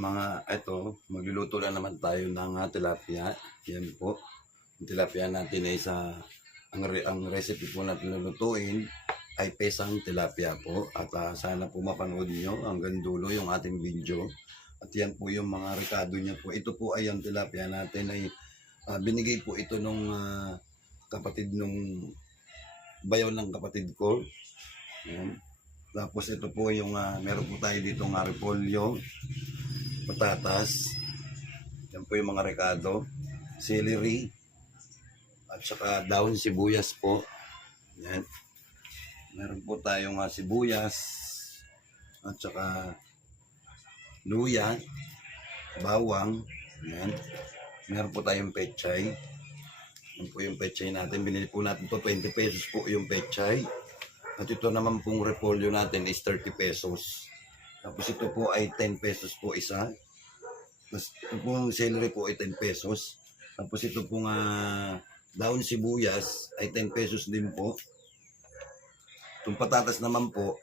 mga ito, magluluto na naman tayo ng tilapia. Yan po. Yung tilapia natin ay ang recipe po natin lulutuin ay pesang tilapia po. At sana po mapanood nyo hanggang dulo yung ating video. At yan po yung mga rekado niya po. Ito po ay ang tilapia natin ay binigay po ito nung kapatid nung bayaw ng kapatid ko. Yan. Tapos ito po yung meron po tayo dito ng repolyo, patatas, yan po yung mga rekado, celery, at saka dahon sibuyas po. Yan. Meron po tayong sibuyas, at saka luya, bawang, yan. Meron po tayong pechay. Yan po yung pechay natin. Binili po natin to 20 pesos po yung pechay. At ito naman pong repolyo natin is 30 pesos. Tapos ito po ay 10 pesos po isa. Tapos ito pong celery po ay 10 pesos. Tapos ito pong daon sibuyas ay 10 pesos din po. Itong patatas naman po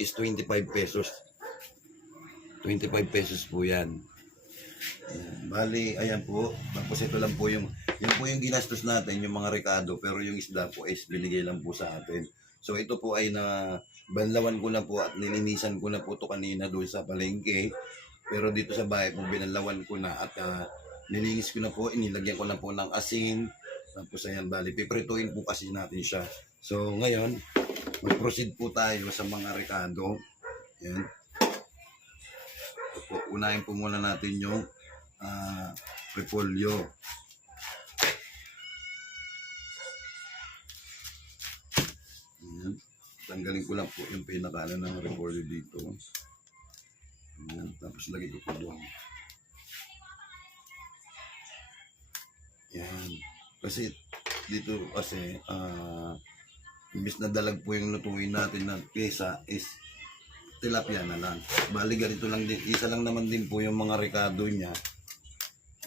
is 25 pesos. 25 pesos po yan. Bali, ayan po. Tapos ito lang po yung ginastos natin, yung mga rekado. Pero yung isda po is binigay lang po sa atin. So ito po ay banlawan ko na po at nilinisan ko na po ito kanina doon sa palengke. Pero dito sa bahay po binanlawan ko na at nilinis ko na po, inilagyan ko na po ng asin. Tapos ayan, bali, piprituin po kasi natin siya. So ngayon, mag-proceed po tayo sa mga rekado. Ayan. So, unahin po muna natin yung repolyo. Tanggalin ko lang po yung pinakalan ng repolyo dito. Ayan. Tapos lagay ko po doon. Yan. Kasi dito kasi imbis na dalag po yung lutuin natin na pesa is tilapia na lang. Bali ganito lang din. Isa lang naman din po yung mga rekado niya.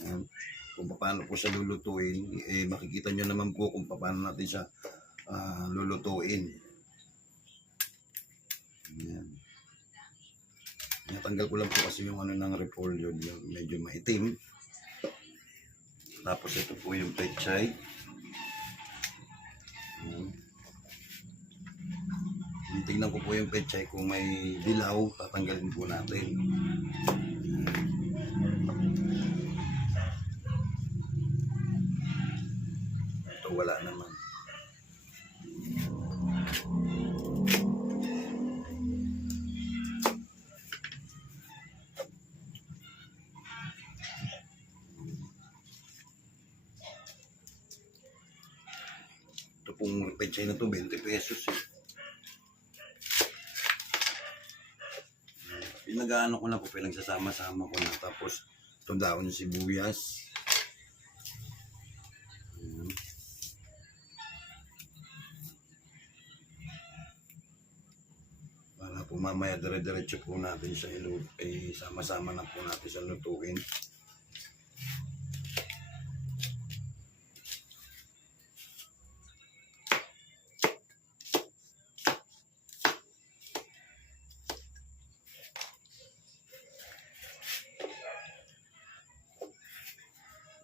Ayan. Kung paano po siya lulutuin. Makikita nyo naman po kung paano natin siya lulutuin. Ayan. Natanggal ko lang po kasi yung ng repolyo, yung medyo maitim. Tapos ito po yung pechay. Tingnan ko po yung pechay kung may dilaw, tatanggalin po natin. Ito wala naman. Ito pong pechay na to 20 pesos eh. Pinag-ano ko na po, pinagsasama-sama ko na. Tapos ito daon ng sibuyas. Para po mamaya dire-diretso po natin siya sama-sama na po natin siya lutuin.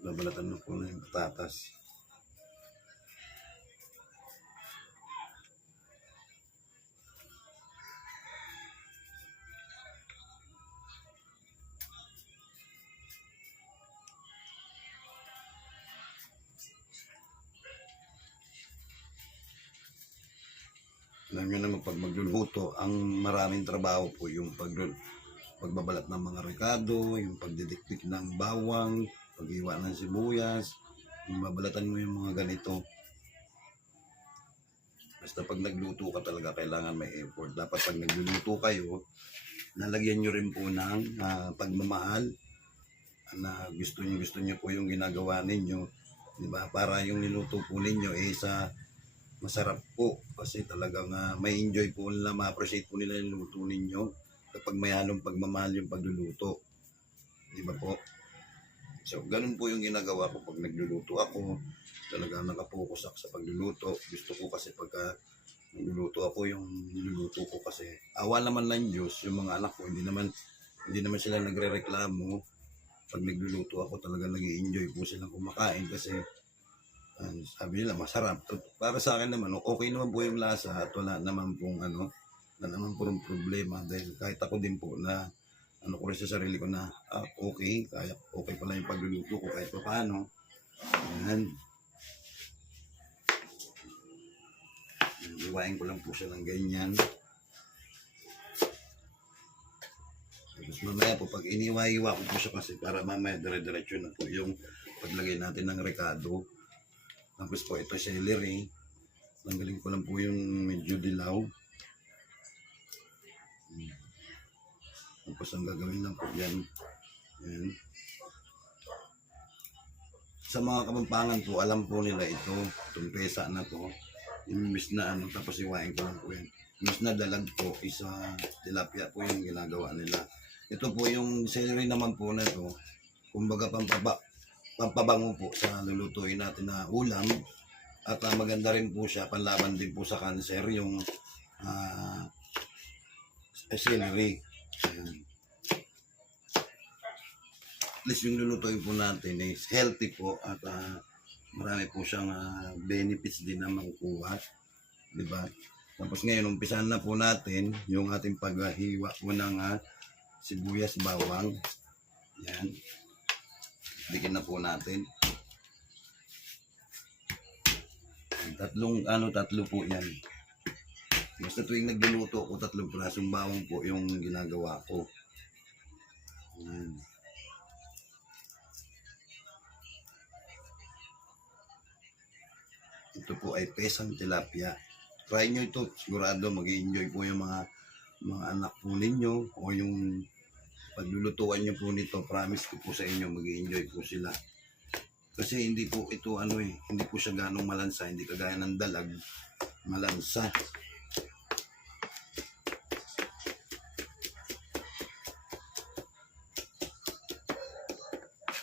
Babalatan na po na yung patatas. Alam nyo naman pag magluluto, ang maraming trabaho po yung pagbabalat ng mga rekado, yung pagdidikdik ng bawang, pag-iwa ng sibuyas, yung babalatan mo yung mga ganito. Basta pag nagluto ka talaga, kailangan may effort. Dapat pag nagluluto kayo, nalagyan nyo rin po ng pagmamahal na gusto nyo po yung ginagawa ninyo. Diba? Para yung niluto po ninyo sa masarap po. Kasi talagang may enjoy po nila, ma-appreciate po nila yung luto ninyo kapag may halong pagmamahal yung pagluluto. Diba po? So, ganun po yung ginagawa ko pag nagluluto ako. Talagang nakapokus ako sa pagluluto. Gusto ko kasi pagka nagluluto ako, yung niluluto ko kasi awa naman lang Diyos, yung mga anak ko, hindi naman Hindi naman sila nagrereklamo. Pag nagluluto ako talaga nag-i-enjoy po silang kumakain kasi sabi nila masarap. Para sa akin naman, okay naman po yung lasa at wala naman pong wala naman pong problema dahil kahit ako din po na ko rin sa sarili ko na okay, kaya okay pala yung pagluluto ko kahit pa paano. Ayan. Iwain ko lang po siya ng ganyan. Tapos mamaya po, pag iniwa-iwa ko po siya kasi para mamaya dire-diretso na po yung paglagay natin ng rekado. Tapos po ito celery. Tanggalin ko lang po yung medyo dilaw. Tapos ang gagawin lang po yan. Yan. Sa mga Kapampangan po, alam po nila ito. Itong pesa na to. Yung miss na tapos iwain ko lang po yan. Miss na dalag po, isa tilapia po yung ginagawa nila. Ito po yung celery naman po na to. Kumbaga pampabango po sa lulutuin natin na ulam. At maganda rin po siya, panlaban din po sa cancer, yung celery. Ayan. At least yung lulutuin po natin is healthy po at marami po siyang benefits din na makukuha. Diba? Tapos ngayon, umpisahan na po natin yung ating paghiwa po ng sibuyas, bawang. Yan. Bikin na po natin. Tatlo po yan. Basta tuwing nagluluto ko, 3 pirasong bawang po yung ginagawa ko. Yan. Ito po ay pesang tilapia. Try nyo ito. Sigurado mag-i-enjoy po yung mga anak po ninyo o yung paglulutuan nyo po nito. Promise ko po sa inyo mag-i-enjoy po sila. Kasi hindi po ito hindi po siya ganong malansa. Hindi kagaya ng dalag. Malansa.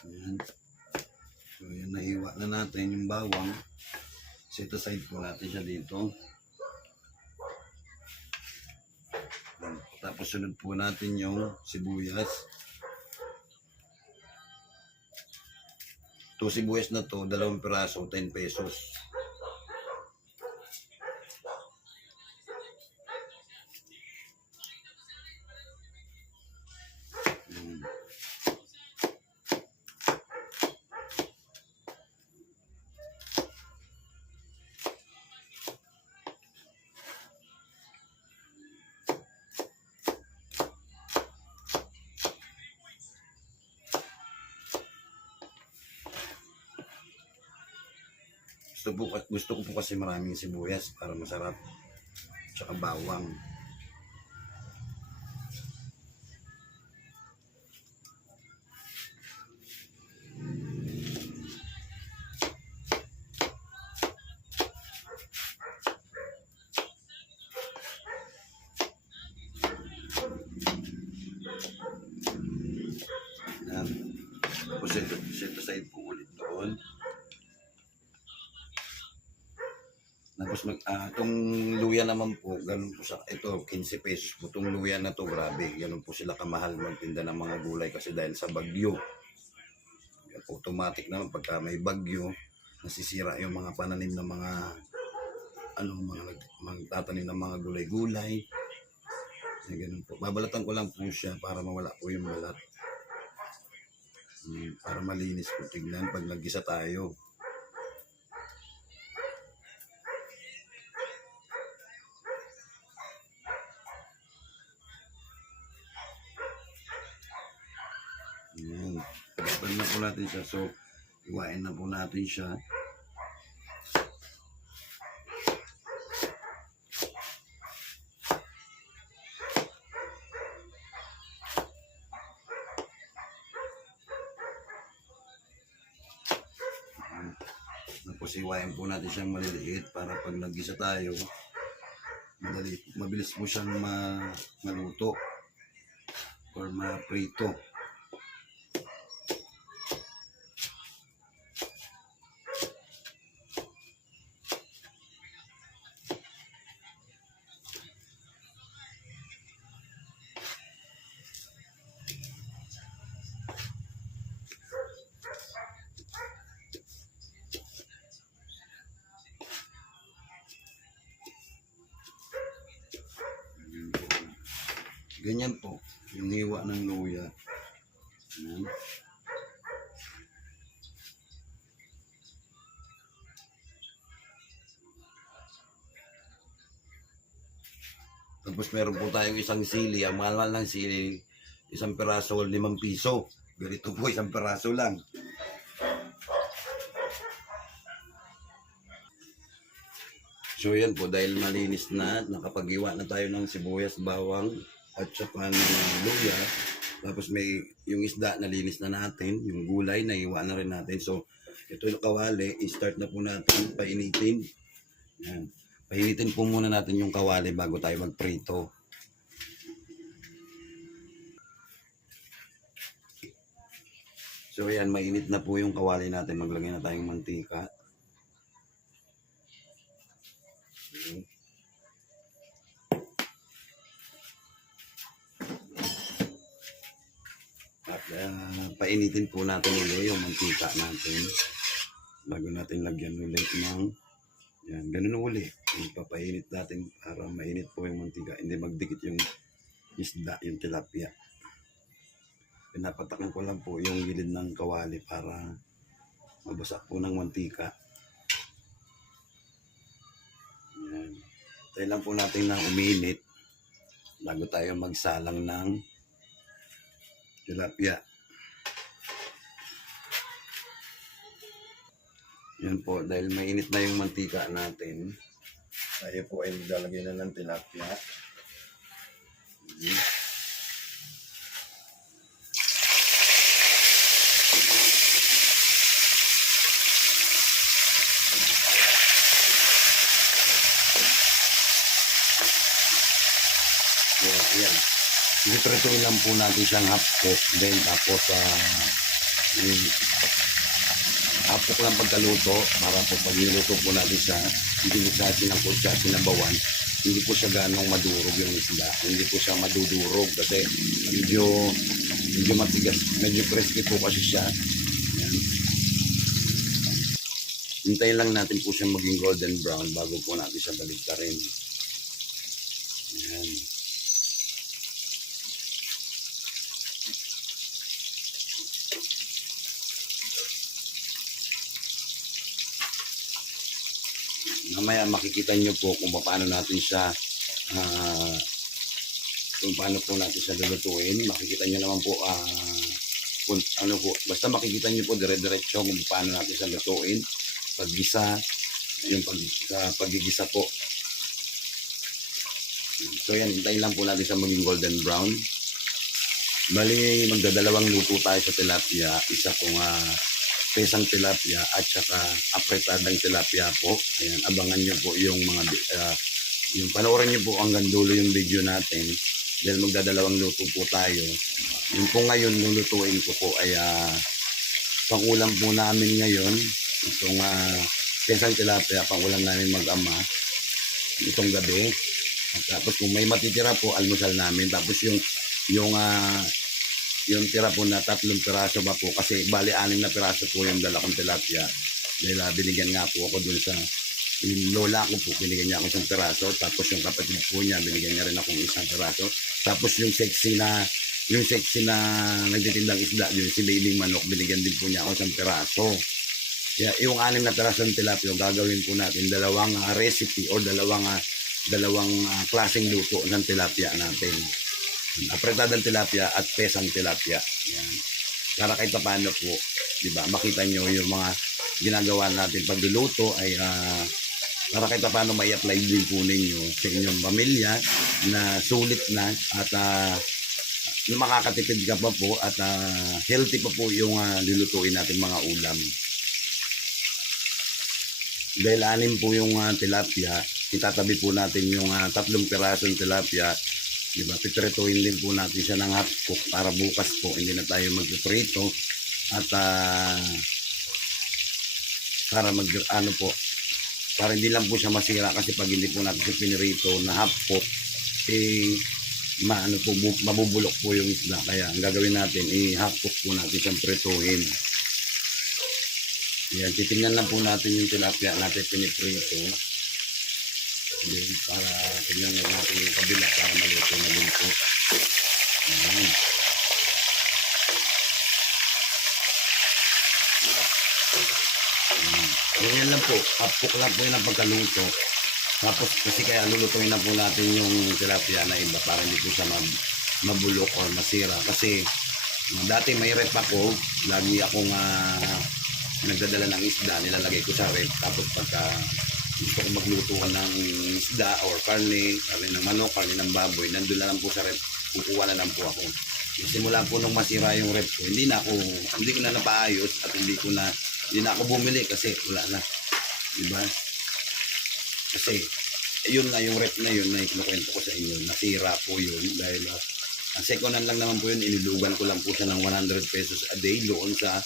Ayan. So yan, nahiwa na natin yung bawang. Set aside po natin siya dito. Tapos sunod po natin yung sibuyas. Ito sibuyas na to, 2 piraso, 10 pesos. Gusto ko po kasi maraming sibuyas para masarap. Tsaka bawang. Yan. Tapos set aside po ulit doon. Tapos itong luya naman po, ganun po ito 15 pesos po. Itong luya na to, grabe, ganun po sila kamahal magtinda ng mga gulay kasi dahil sa bagyo. Automatic naman pagka may bagyo, nasisira yung mga pananim ng mga magtatanim ng mga gulay-gulay. Ganun po. Babalatan ko lang po siya para mawala po yung balat. Para malinis po tignan pag nagisa tayo. Ayan. Pagkapan na po natin siya. So, iwain na po natin siya. Tapos iwain po natin siyang maliliit para pag nagisa tayo, mabilis po siyang maluto or maprito. Ganyan po, yung hiwa ng luya. Yan. Tapos meron po tayong isang sili. Ang mahal ng sili, isang peraso, 5 piso. Ganito po, isang peraso lang. So yan po, dahil malinis na, nakapag-iwa na tayo ng sibuyas, bawang, at saka ng luya. Tapos may yung isda na linis na natin, yung gulay na iwa na rin natin. So ito yung kawali, i-start na po natin, painitin. Yan. Painitin po muna natin yung kawali bago tayo magprito. So yan, mainit na po yung kawali natin, maglagay na tayong mantika. At painitin po natin ulit yung mantika natin bago natin lagyan ulit ng yan, ganun ulit. Ipapainit natin para mainit po yung mantika, hindi magdikit yung isda, yung tilapia. Pinapatakan ko lang po yung gilid ng kawali para mabasak po ng mantika. Yan. Tayo lang po natin na uminit bago tayo magsalang ng tilapia. Yan po, dahil mainit na yung mantika natin, tayo po ay maglalagay na ng tilapia. Yan. Ipiprituin lang po natin siyang half cook. Then tapos half cook lang pagkaluto para po pag niluto po natin siya, hindi sa sinangkot siya, sinabawan, hindi po siya ganong madurog yung isda. Hindi po siya madudurog kasi medyo matigas, medyo crispy po kasi siya. Yan. Hintayin lang natin po siya maging golden brown bago po natin siya baliktarin. Yan. Mamaya makikita nyo po kung paano natin siya kung paano po natin siya lulutuin. Makikita nyo naman po kung ano po, basta makikita nyo po dire-diretso kung paano natin siya lutuin. Paggisa, yung paggigisa po. So yan, hintayin lang po natin siya maging golden brown. Bali, magdadalawang luto tayo sa tilapia. Isa pong pesang tilapia at saka apretadang tilapia po. Ayan, abangan nyo po yung mga yung panoorin nyo po hanggang dulo yung video natin dahil magdadalawang luto po tayo. Yung po ngayon lulutuin ko po ay pangulam po namin ngayon itong pesang tilapia, pangulam namin mag-ama itong gabi. At tapos kung may matitira po, almusal namin. Tapos yung tira po na 3 piraso pa po kasi bali 6 na piraso po yung dala kong tilapia dahil binigyan nga po ako dun sa yung lola ko po, binigyan niya ako isang piraso, tapos yung kapatid po niya binigyan niya rin akong isang piraso, tapos yung sexy na nagtitindang isda, yung si Baby Manok, binigyan din po niya ako isang piraso. Kaya yung 6 na piraso ng tilapia gagawin po natin dalawang recipe o dalawang klaseng luto ng tilapia natin. Apretadang tilapia at pesang tilapia. Yan. Para kahit paano po, di ba, makita nyo yung mga ginagawa natin pagluluto ay para kahit paano mai-apply din po ninyo sa inyong pamilya na sulit na at makakatipid ka pa po at healthy pa po yung lulutuin natin mga ulam. Dahil 6 po yung tilapia, itatabi po natin yung 3 pirasong tilapia. Diba, piprituin din po natin siya ng half cook para bukas po hindi na tayo magpiprito at para para hindi lang po siya masira kasi pag hindi po natin siya pinirito na half cook mabubulok po yung isda. Kaya ang gagawin natin half cook po natin siyang prituhin. Yan, titingnan lang po natin yung tilapia natin piniprito. Then, para tignan natin yung kabila para maluto na din po. Ayan. Ganyan lang po. Papuk lang po yun ang pagkaluto. Tapos kasi kaya lulutuin na po natin yung tilapia na iba para hindi po siya mabulok o masira. Kasi dati may rep ako. Lagi akong nagdadala ng isda. Nilalagay ko sa rep. Tapos pagka gusto ko magluto ng isda or karne ng manok, karne ng baboy, nandun na lang po sa rep. Kukuha na lang po ako. Simula po nung masira yung rep ko, hindi ko na napaayos at hindi na ako bumili kasi wala na. Diba? Kasi yun na yung rep na yun na ikinukwento ko sa inyo. Nasira po yun dahil ang second hand lang naman po yun. Inilugan ko lang po siya ng 100 pesos a day doon sa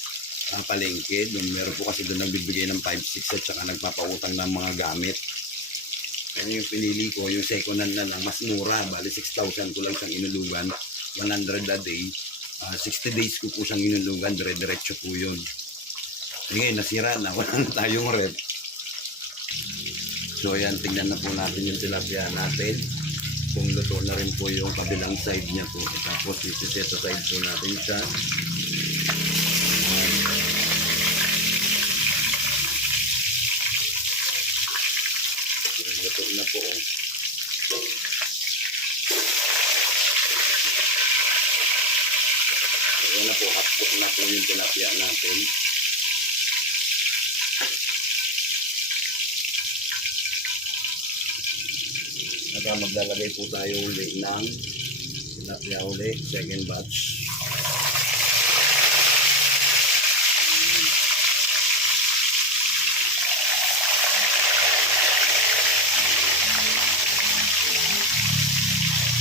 palengke. Doon meron po kasi doon nagbibigay ng 5-6 at saka nagpapautang ng mga gamit. Kaya yung pinili ko, yung second hand na lang, mas mura. Bali 6,000 ko lang siyang inulugan. 100 a day. 60 days ko po siyang inulugan. Dire-diretso po yun. Ngayon, nasira na. Wala na tayong rep. So, ayan. Tignan na po natin yung tilapia natin. Kung luto na rin po yung kabilang side niya po. Tapos, isi-set aside po natin siya. Luto na po. Ayan na po. Hapok na po yung tilapia natin. Saka maglalagay po tayo uli ng tilapia uli, second batch.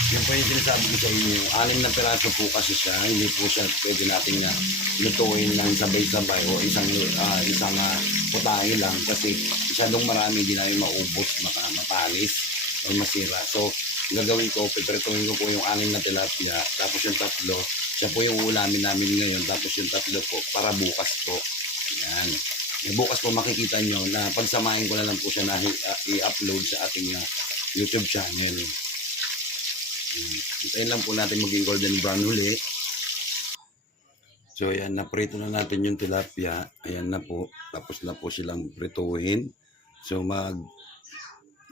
Yan po yung sinasabi ko sa inyo, 6 na piraso po kasi siya, hindi po siya pwede natin na lutuin ng sabay-sabay o isang putahe lang kasi masyadong marami, hindi namin maubos, mapalis o masira. So, gagawin ko, piprituhin ko po yung 6 na tilapia, tapos yung 3, siya po yung ulamin namin ngayon, tapos yung 3 po, para bukas po. Yan. Bukas po makikita nyo na pagsamahin ko na lang po siya na i-upload sa ating YouTube channel. Hintayin lang po natin maging golden brown uli. So ayan, naprito na natin yung tilapia. Ayan na po. Tapos na po silang prituhin. So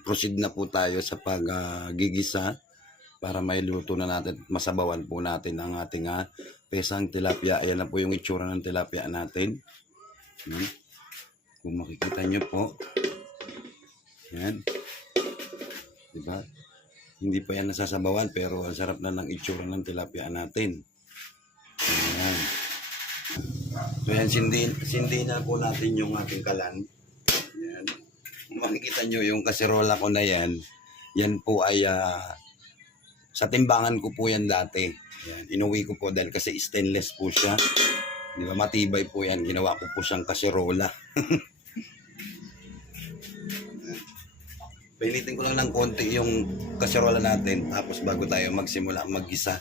proceed na po tayo sa paggigisa para mailuto na natin. Masabawan po natin ang ating pesang tilapia. Ayan na po yung itsura ng tilapia natin. Kung makikita nyo po. Ayan. Diba? Hindi pa yan nasasabawan pero ang sarap na ng itsura ng tilapia natin. Ayan. So yan, sindi na po natin yung ating kalan. Ayan. Kung makikita nyo yung kaserola ko na yan, yan po ay sa timbangan ko po yan dati. Ayan. Inuwi ko po dahil kasi stainless po siya. Di ba, matibay po yan. Ginawa ko po siyang kaserola. Painitin ko lang ng konti yung kaserola natin tapos bago tayo magsimula maggisa.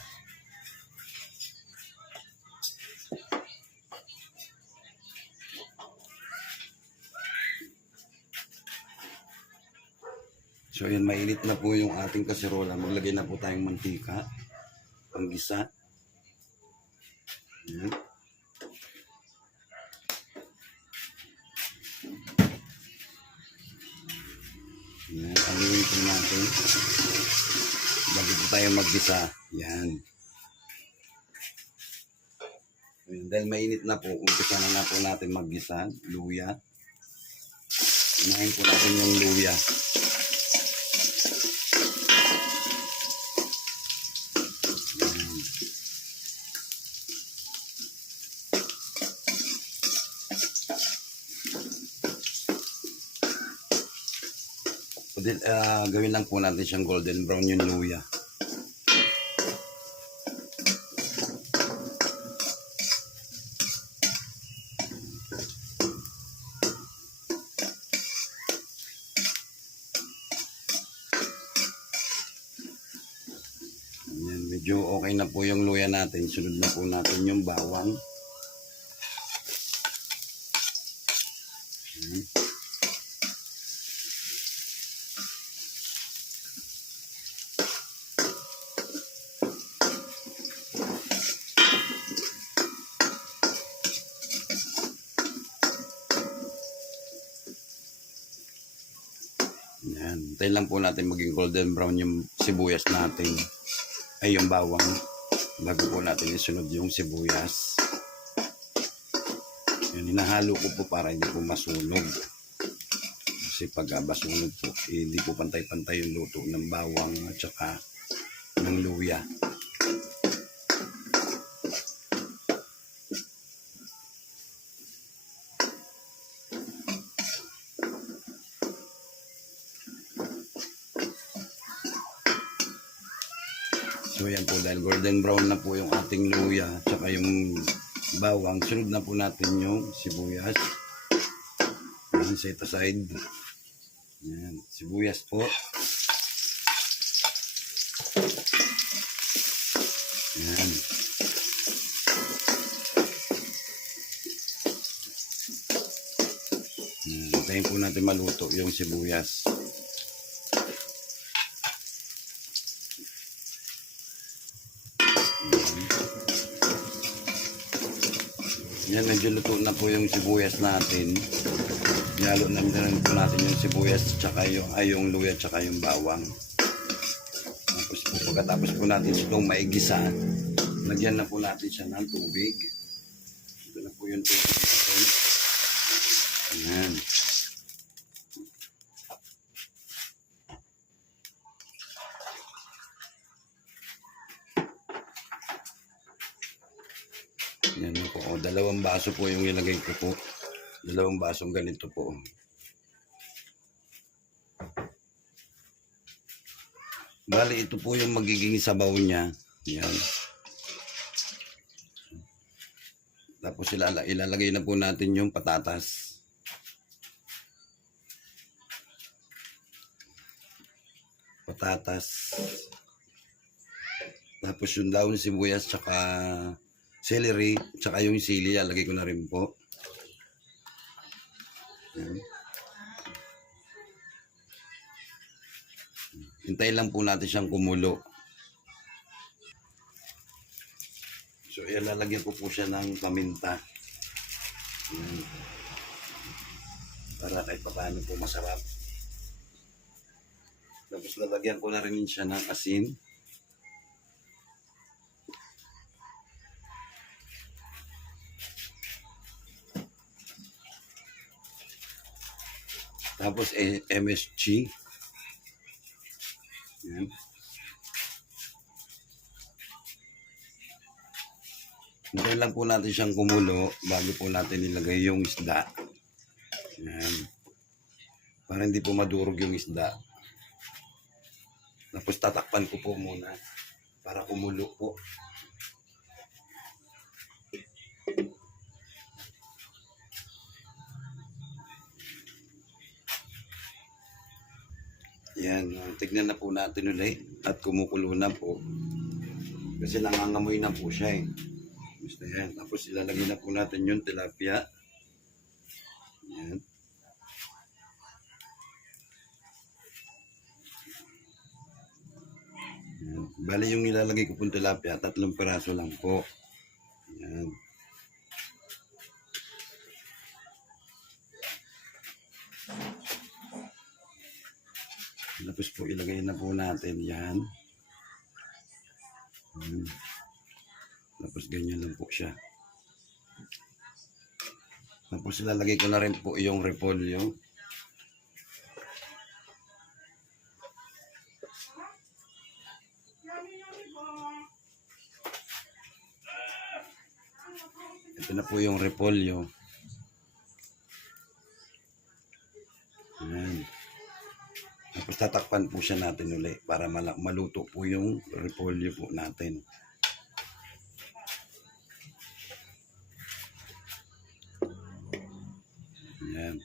So yan, mainit na po yung ating kaserola. Maglagay na po tayong mantika panggisa. Yan. Yan, aluin po natin bago po tayo maggisa. Yan. Dahil mainit na po, umpisa na po natin maggisa. Luya. Unahin po natin yung luya. Gawin lang po natin siyang golden brown yung luya. Ayan, medyo okay na po yung luya natin. Sunod na po natin yung bawang. Ayan. Yan. Tayo lang po natin maging golden brown yung sibuyas natin. Ay, yung bawang. Bago po natin isunod yung sibuyas. Yan, hinahalo ko po para hindi po masunog. Kasi pag masunog po, hindi po pantay-pantay yung luto ng bawang at saka ng luya. So yan po, dahil golden brown na po yung ating luya at saka yung bawang, sunod na po natin yung sibuyas. Yan, set aside. Yan, sibuyas po. Yan. Hintayin po natin maluto yung sibuyas. Yan, medyo luto na po yung sibuyas natin. Yalo na rin po natin yung sibuyas tsaka yung luya tsaka yung bawang. Tapos po, pagkatapos po natin itong maigisa, lagyan na po natin siya ng tubig. Ito na po yung tubig natin. Ayan. Yan po. O, 2 baso po yung ilagay ko po. 2 basong ganito po. Bali, ito po yung magiging sabaw niya. Yan. Tapos ilalagay na po natin yung patatas. Tapos yung daon sibuyas tsaka celery, tsaka yung sili, lalagay ko na rin po. Yan. Hintay lang po natin siyang kumulo. So, ilalagyan ko po siya ng paminta. Yan. Para kahit paano po masarap. Tapos lalagyan ko na rin siya ng asin. Tapos MSG. Yan. Hintayin lang po natin siyang kumulo bago po natin ilagay yung isda. Yan. Para hindi po madurog yung isda. Tapos tatakpan ko po muna para kumulo po. Yan, tignan na po natin ulit at kumukulo na po. Kasi nangangamoy na po siya eh. Basta yan. Tapos ilalagay na po natin yung tilapia. Yan. Yan. Bali yung nilalagay ko pong tilapia, 3 piraso lang po. Yan. Tapos po ilagay na po natin yan. Tapos ganyan lang po siya. Tapos ilalagay ko na rin po yung repolyo. Ito na po yung repolyo. Ayan. Tapos tatakpan po siya natin ulit para maluto po yung repolyo po natin. Ayan.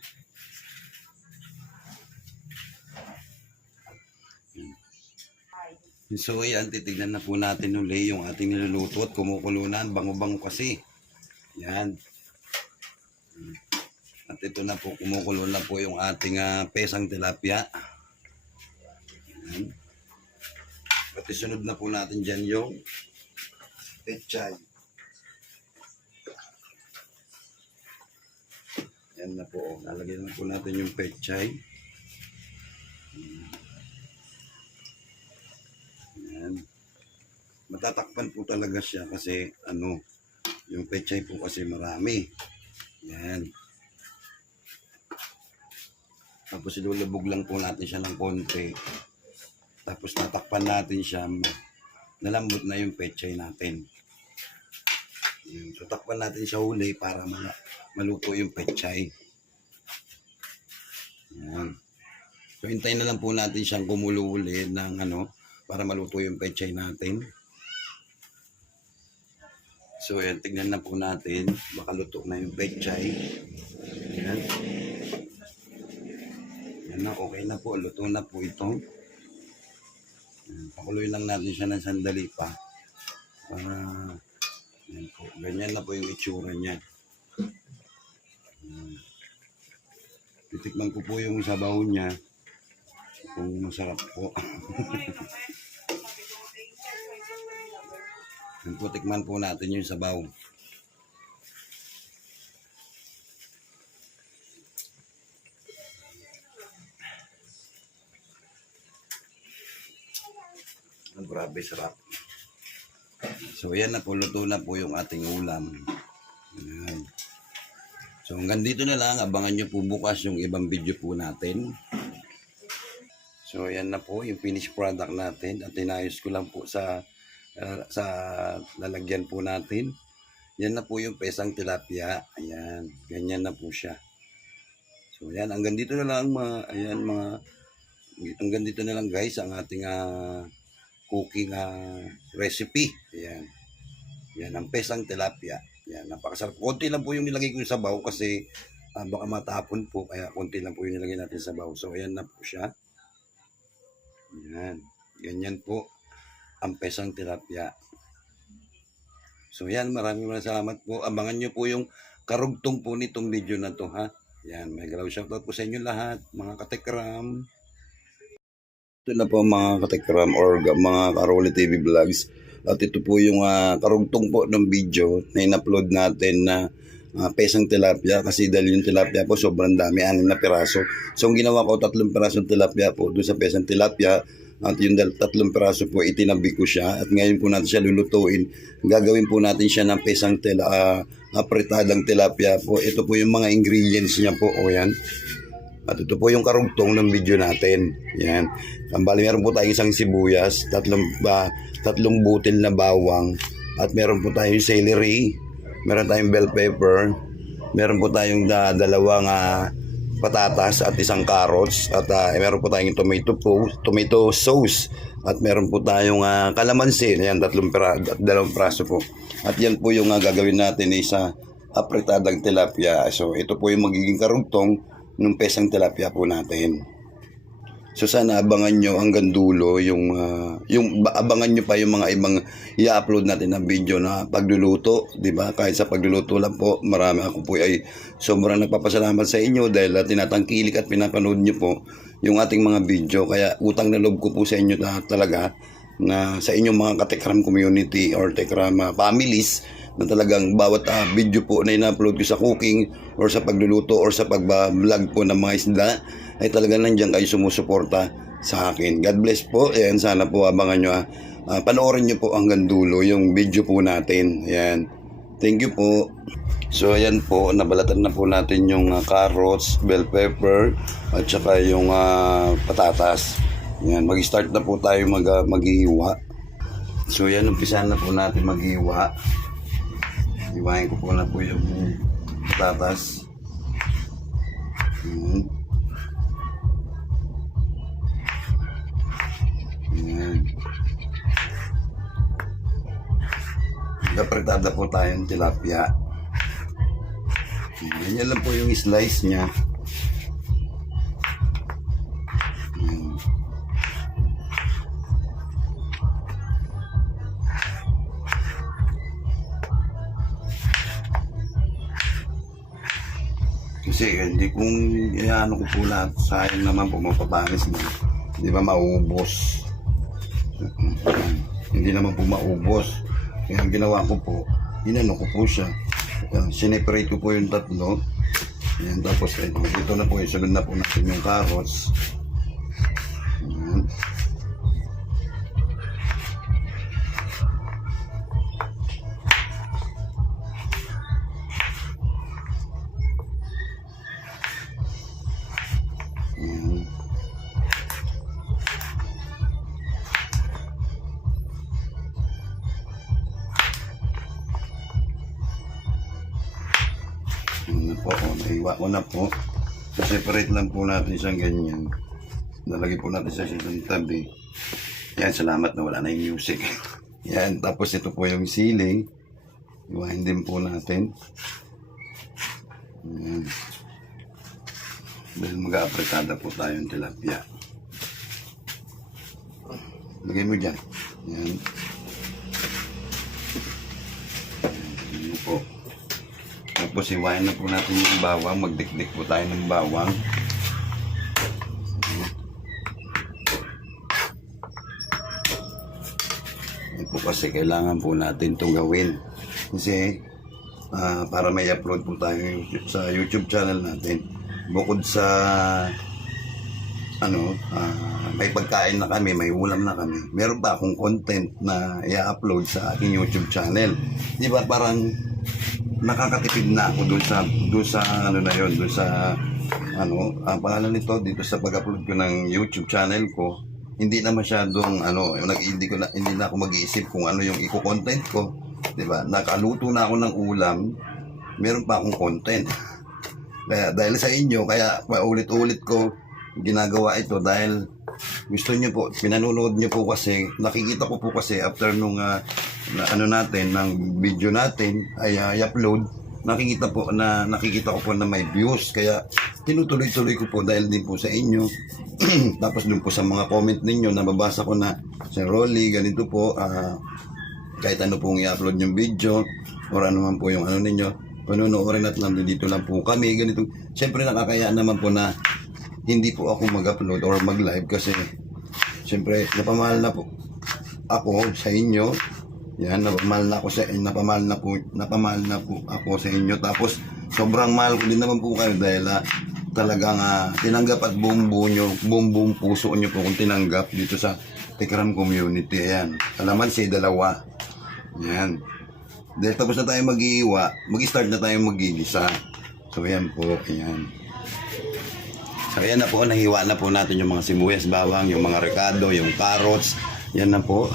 So ayan, titignan na po natin ulit yung ating niluluto at kumukulo na. Bango-bango kasi. Ayan. At ito na po, kumukulo na po yung ating pesang tilapia. Ayan. At isunod na po natin dyan yung pechay. Ayan na po. Nalagyan na po natin yung pechay. Yan. Matatakpan po talaga siya kasi ano, yung pechay po kasi marami. Yan. Tapos ilulubog lang po natin siya ng konti. Tapos tatakpan natin siya. Nalambot na yung pechay natin. Yan. So takpan natin siya uli para maluto yung pechay. Yan. So hintayin na lang po natin siyang kumulo uli ng ano, para maluto yung pechay natin. So yan, tignan na po natin. Baka luto na yung pechay. Yan. Yan na, okay na po. Luto na po ito. Yan, pakuloy lang natin siya ng sandali pa. Para, yan po. Ganyan na po yung itsura niya. Yan. Titikman ko po yung sabaw niya. Kung masarap po. Yan po, tikman po natin yung sabaw. Grabe, sarap. So, yan na po. Luto na po yung ating ulam. Yan. So, hanggang dito na lang. Abangan nyo po bukas yung ibang video po natin. So, yan na po yung finished product natin. At tinayos ko lang po sa lalagyan po natin. Yan na po yung pesang tilapia. Ayan. Ganyan na po siya. So, yan. Hanggang dito na lang hanggang dito na lang guys ang ating cooking recipe. Ayan. Yan ang pesang tilapia. Yan, napakasarap. Konti lang po yung nilagay ko sa sabaw kasi baka matapon po. Kaya konti lang po yung nilagay natin sa sabaw. So, ayan na po siya. Yan. Ganyan po ang pesang tilapia. So, yan. Maraming salamat po. Abangan nyo po yung karugtong po nitong video na to, ha. Yan. May galaw shoutout po sa inyo lahat, mga katekram. Ito na po mga katekram or mga Karoli TV Vlogs. At ito po yung karugtong po ng video na in-upload natin na pesang tilapia. Kasi dahil yung tilapia po sobrang dami, 6 na piraso. So ang ginawa ko, 3 pirasong tilapia po doon sa pesang tilapia. At yung 3 piraso po itinabi ko siya. At ngayon po natin siya lulutuin. Gagawin po natin siya ng pesang apretadang tilapia po. Ito po yung mga ingredients niya po. O yan. At ito po yung karugtong ng video natin. Yan. Bali, meron po tayong isang sibuyas, 3 butil na bawang, at meron po tayong celery, meron tayong bell pepper, meron po tayong 2 patatas at 1 carrots, at meron po tayong tomato sauce, at meron po tayong kalamansi. Yan, 2 piraso po. At yan po yung gagawin natin sa apretadang tilapia. So ito po yung magiging karugtong ng pesang tilapia po natin. So sana abangan nyo hanggang dulo yung abangan nyo pa yung mga ibang i-upload natin na video na pagluluto, di ba? Kahit sa pagluluto lang po, marami ako po ay sobrang nagpapasalamat sa inyo dahil tinatangkilik at pinapanood nyo po yung ating mga video. Kaya utang na loob ko po sa inyo talaga na sa inyong mga katekram community or tekram families na talagang bawat video po na ina-upload ko sa cooking or sa pagluluto or sa pag-vlog po ng mga isda ay talagang nandiyan kayo sumusuporta sa akin. God bless po. Ayan, sana po abangan nyo. Panoorin nyo po hanggang dulo yung video po natin. Ayan. Thank you po. So ayan po, nabalatan na po natin yung carrots, bell pepper, at saka yung patatas. Ayan, mag-start na po tayo mag-iwa. So ayan, umpisahan na po natin mag-iwa. Iwain ko po na po yung patatas. Ayan. Ayan. Apretada po tayong tilapia. Ganyan lang po yung slice niya. Ayan. Kasi hindi kung ano ko po lahat, sayang naman po mapapanis na. Hindi ba maubos? Hindi naman po maubos. Kaya ang ginawa ko po, inano ko po siya. Sineparate ko po yung 3. Ayan, tapos ito na po, sunod na po natin yung carrots. Ayan. Ano po, naiwa ko na po. Separate lang po natin siyang ganyan. Nalagay po natin sa isang tabi. Yan, salamat na wala na yung music. Yan, tapos ito po yung ceiling. Iwain din po natin. Yan. Dahil mag-aapretada po tayong tilapia. Lagay mo dyan. Yan. Yan po. Tapos iwain na po natin yung bawang. Magdikdik po tayo ng bawang. Yan po kasi kailangan po natin itong gawin. Kasi para may upload po tayo sa YouTube channel natin. Bukod sa may pagkain na kami, may ulam na kami. Meron pa akong content na i-upload sa aking YouTube channel. Di ba parang nakakatipid na ako doon sa pangalan nito dito sa pag-upload ko ng YouTube channel ko. Hindi na masyadong hindi na ako mag-iisip kung ano yung i-content ko. Di ba? Nakaluto na ako ng ulam, meron pa akong content. Kaya dahil sa inyo, kaya paulit-ulit ko ginagawa ito dahil gusto niyo po, pinanonood niyo po kasi, nakikita ko po kasi after nung ng video natin ay i-upload, nakikita ko po na may views, kaya tinutuloy-tuloy ko po dahil din po sa inyo. Tapos dun po sa mga comment ninyo, nababasa ko na Sir Rolly, ganito po, kahit ano pong i-upload yung video or ano man po yung ninyo, panonoorin at lang dito lang po kami, ganito. Siyempre nakakaya naman po na hindi po ako mag-upload or mag-live kasi siyempre napamahal na po ako sa inyo. Yan, napamahal na po ako sa inyo. Tapos sobrang mahal ko din naman po kayo dahil talagang tinanggap at buong puso nyo po kung tinanggap dito sa Tikram Community. Ayan, kalamansi, 2. Yan. Dahil tapos na tayo mag-start na tayo mag-igisa. So ayan po, ayan. So ayan na po, nahiwa na po natin yung mga sibuyas, bawang, yung mga ricado, yung carrots. Yan na po.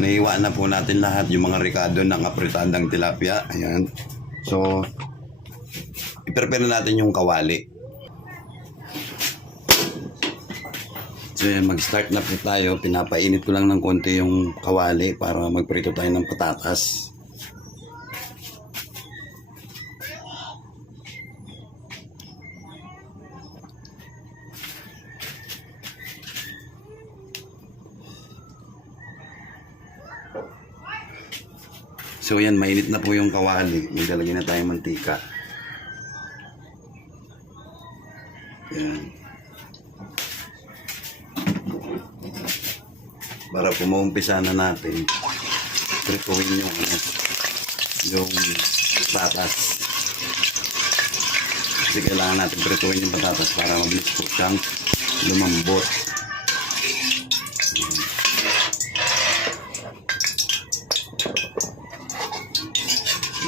Nahiwa na po natin lahat yung mga ricado ng apretadang tilapia. Ayan. So, i-prepare na natin yung kawali. So ayan, mag-start na po tayo. Pinapainit ko lang ng konti yung kawali para magprito tayo ng patatas. So yan, mainit na po yung kawali. Maglalagay na tayong mantika. Yan. Para pumaumpisa na natin, prituin yung patatas. Kasi kailangan natin prituin yung patatas para mabilis po siyang lumambot.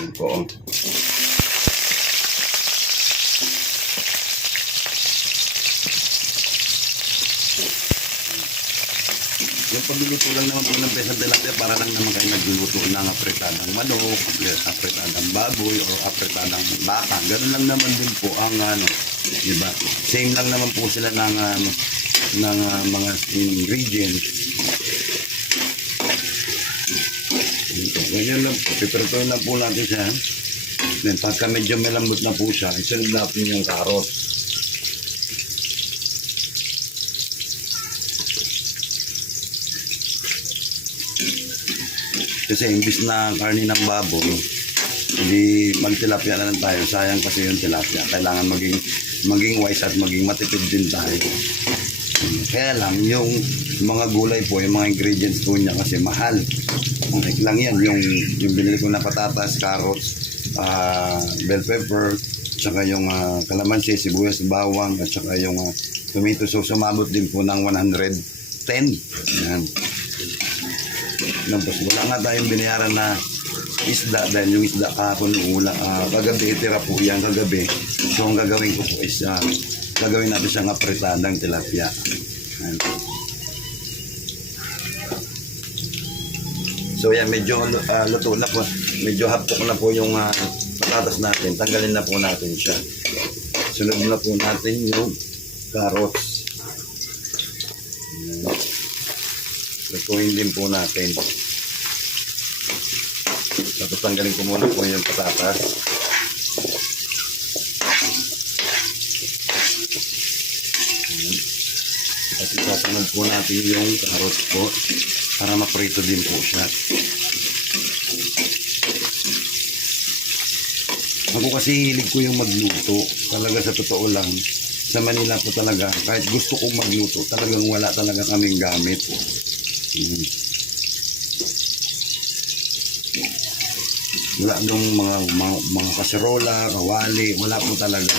Yan po. Yung pagluluto lang naman po ng pesang tilapia para lang naman kayo nagluluto ng apretadang manok, apretadang baboy, o apretadang baka. Ganun lang naman din po ang diba? Same lang naman po sila ng mga ingredients. Ganyan lang po. Pipertoin lang po natin siya. Then pagka medyo malambot na po siya, isunod natin yung carrot. Kasi imbis na karni ng baboy, hindi magtilapia na lang tayo. Sayang kasi yung tilapia. Kailangan maging wise at maging matipid din tayo. Kaya lang, yung mga gulay po, yung mga ingredients po niya kasi mahal. Like lang yan, yung binili ko na patatas, carrots, bell pepper, tsaka yung kalamansi, sibuyas, bawang, at tsaka yung tomato sauce, sumabot din po ng 110 10. Yan. Tapos wala nga tayong binayaran na isda dahil yung isda kahapon kagabi itira po yan kagabi. So ang gagawin ko po is gagawin natin siyang apretadang tilapia. Yan. So yan, medyo luto na po. Medyo hapok na po yung patatas natin. Tanggalin na po natin siya. Sunod na po natin yung carrots. Yan. Lutuin din po natin. Tapos tanggalin ko muna po yung patatas. Yan. At isasunod po natin yung carrots po para maprito din po siya. Ako kasi hilig ko yung magluto. Talaga sa totoo lang. Sa Manila po talaga, kahit gusto kong magluto, talagang wala talaga kaming gamit. Wala nung mga kaserola, kawali, wala po talaga.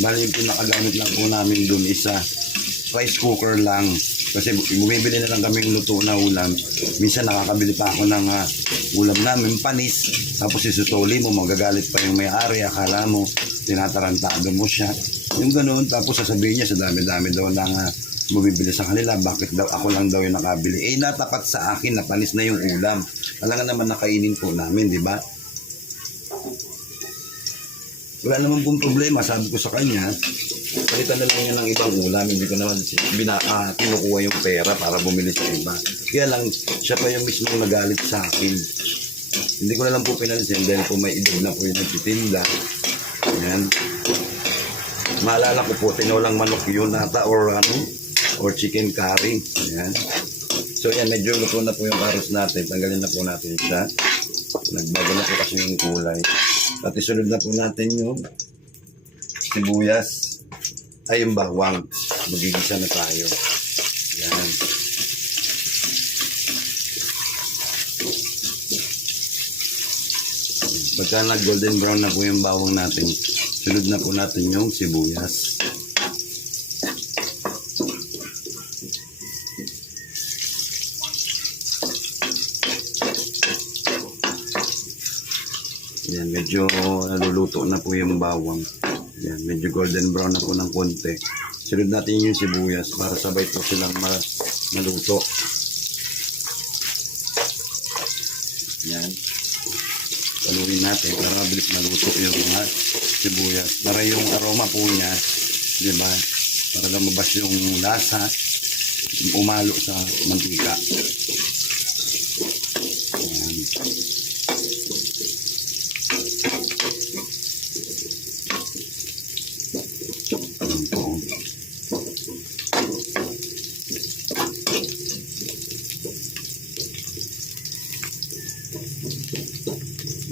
Bali yung pinakagamit lang po namin dun isa rice cooker lang. Kasi bumibili na lang kaming luto na ulam. Minsan nakakabili pa ako ng ulam namin, panis. Tapos isusuli mo, magagalit pa yung may-ari. Akala mo, tinatarantado mo siya. Yung ganoon, tapos sasabihin niya sa dami-dami daw na bumibili sa kanila. Bakit daw ako lang daw yung nakabili? Eh, natapat sa akin na panis na yung ulam. Talaga naman nakainin po namin, di ba? Wala naman pong problema. Sabi ko sa kanya, palitan na lang yun ng ibang ulam. Hindi ko naman kinukuha yung pera para bumili sa iba. Kaya lang, siya pa yung mismo nagalit sa akin. Hindi ko na lang po pinansin dahil po may edad na po yung nagtitinda. Ayan. Maalala ko po, tinolang manok yun nata or chicken curry. Ayan. So yan, medyo luto na po yung carrots natin. Tanggalin na po natin siya. Nagbago na po kasi yung kulay. At isunod na po natin yung sibuyas. Ay, yung bawang. Magigisa na tayo. Yan. Pagka nag-golden brown na po yung bawang natin, sunod na po natin yung sibuyas. Yan, medyo naluluto na po yung bawang. Yan, medyo golden brown na po ng konti. Sunod natin yung sibuyas para sabay po silang maluto. Yan. Paluin natin para mabilis maluto yung mga sibuyas. Para yung aroma po niya, di ba? Para lumabas yung lasa, umalo sa mantika. Yan.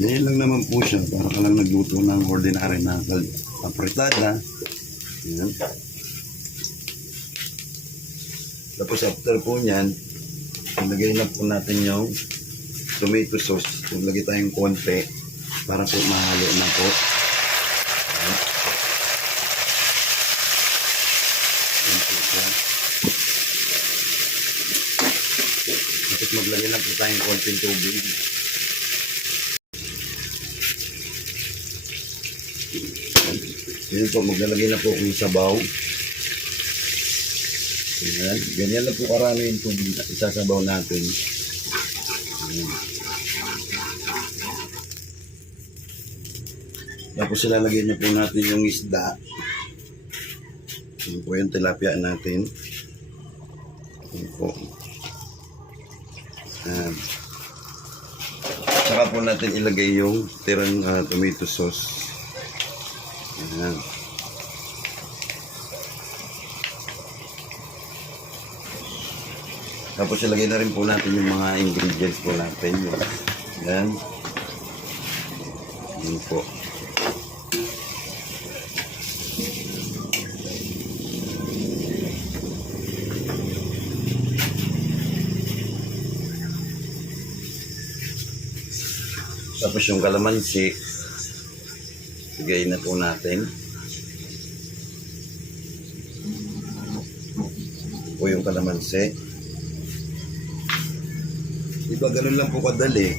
Ganyan lang naman po siya. Para ka lang nagluto ng ordinary na apretada. Yan. Tapos after po nyan, ilagay na po natin yung tomato sauce. Ilagay tayong konti para po mahalo na po. Yan. Yan po siya. Tapos maglagay na po tayong konting tubig. Yan po, maglalagay na po kung sabaw. Yan. Ganyan lang po karami yung tubig na isasabaw natin. Yan. Tapos ilalagay na po natin yung isda. Yan po yung tilapia natin. Yan po. Yan. Saka po natin ilagay yung tirang tomato sauce. Ayan. Tapos ilagay na rin po natin yung mga ingredients po natin. Ayan. Ayan po. Tapos yung kalamansi, bigay na po natin. Po yung kalamansi. Di ba ganun lang po kadali?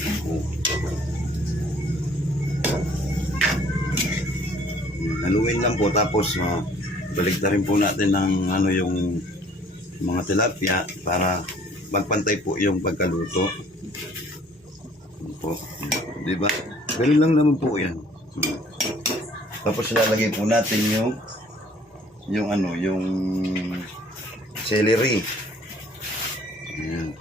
Haluin lang po tapos baligtarin po natin ng ano yung mga tilapia para magpantay po yung pagkaluto. Po. Di ba? Ganun lang naman po yan. Tapos lalagay po natin yung ano, yung celery. Ayan.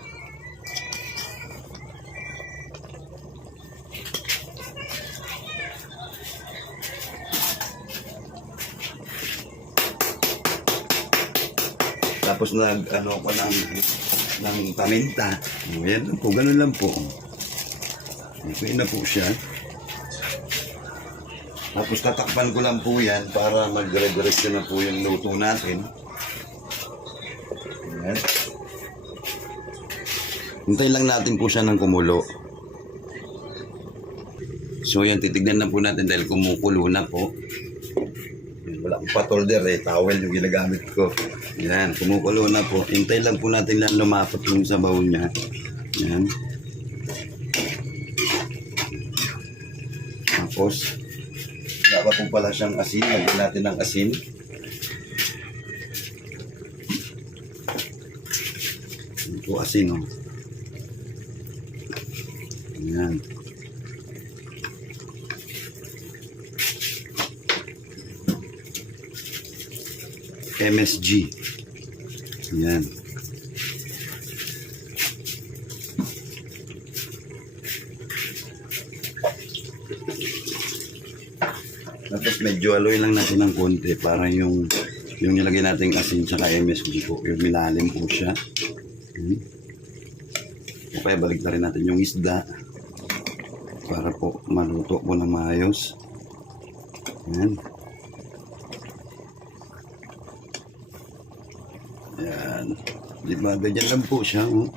Tapos ano ko ng paminta. Ayan lang po, ganun lang po. Okay na po siya. Tapos tatakpan ko lang po yan para mag-diretso na po yung luto natin. Ayan. Hintay lang natin po siya ng kumulo. So yan, titignan na po natin dahil kumukulo na po. Wala akong patolder towel yung ginagamit ko. Yan, kumukulo na po. Hintay lang po natin lang lumapot yung sabaw niya. Yan. Tapos, dapat po pala siyang asin. Lagyan natin ng asin. Yan po asin, oh. Yan. MSG. Yan. Tapos medyo aloy lang natin ng konti para yung nilagay natin asin tsaka MSG po. Yung milalim po siya. Okay, balik na rin natin yung isda para po maluto po ng maayos. Yan. Yan. Di ba? Ganyan lang po siya. Oh.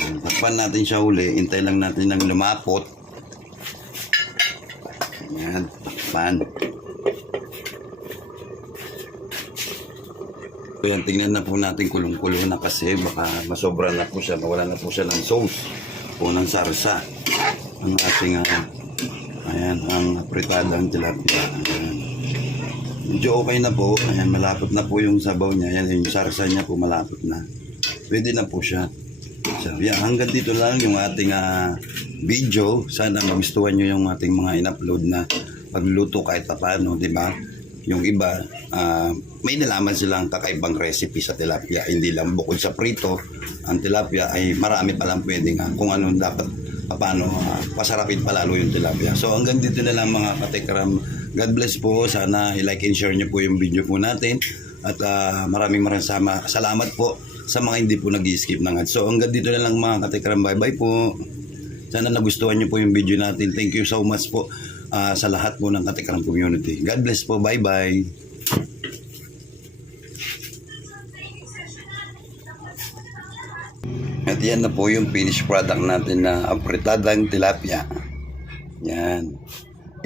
Takpan natin siya uli. Hintay lang natin ng lumapot. Yan. Takpan. So yan, tingnan na po natin kulong-kulo na kasi baka masobra na po siya. Mawala na po siya ng sauce o ng sarsa. Ang ating ayan, ang apritadang tilapia. Ayan. Medyo okay na po. Ayan, malapot na po yung sabaw niya. Ayan, yung sarsa niya po malapot na. Pwede na po siya. So, yan, hanggang dito lang yung ating video. Sana magustuhan nyo yung ating mga in-upload na pagluluto kahit paano, di ba? Yung iba, may nalaman silang kakaibang recipe sa tilapia. Hindi lang bukod sa prito, ang tilapia ay marami palang pwedeng kung ano dapat, paano pasarapin palalo yung tilapia. So hanggang dito na lang mga katekram. God bless po. Sana i-like and share nyo po yung video po natin. At maraming salamat po sa mga hindi po nag-skip ng ads. So hanggang dito na lang mga katekram. Bye-bye po. Sana nagustuhan nyo po yung video natin. Thank you so much po sa lahat po ng Katekram community. God bless po. Bye-bye. At yan na po yung finished product natin na apritadang tilapia. Yan.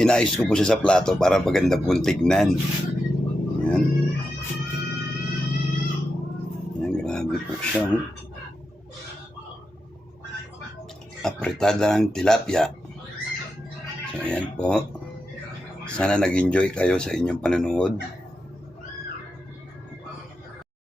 Inayos ko po siya sa plato para maganda pong tignan. Yan. Yan, grabe po siya. Apritadang tilapia. So, ayan po. Sana nag-enjoy kayo sa inyong panonood.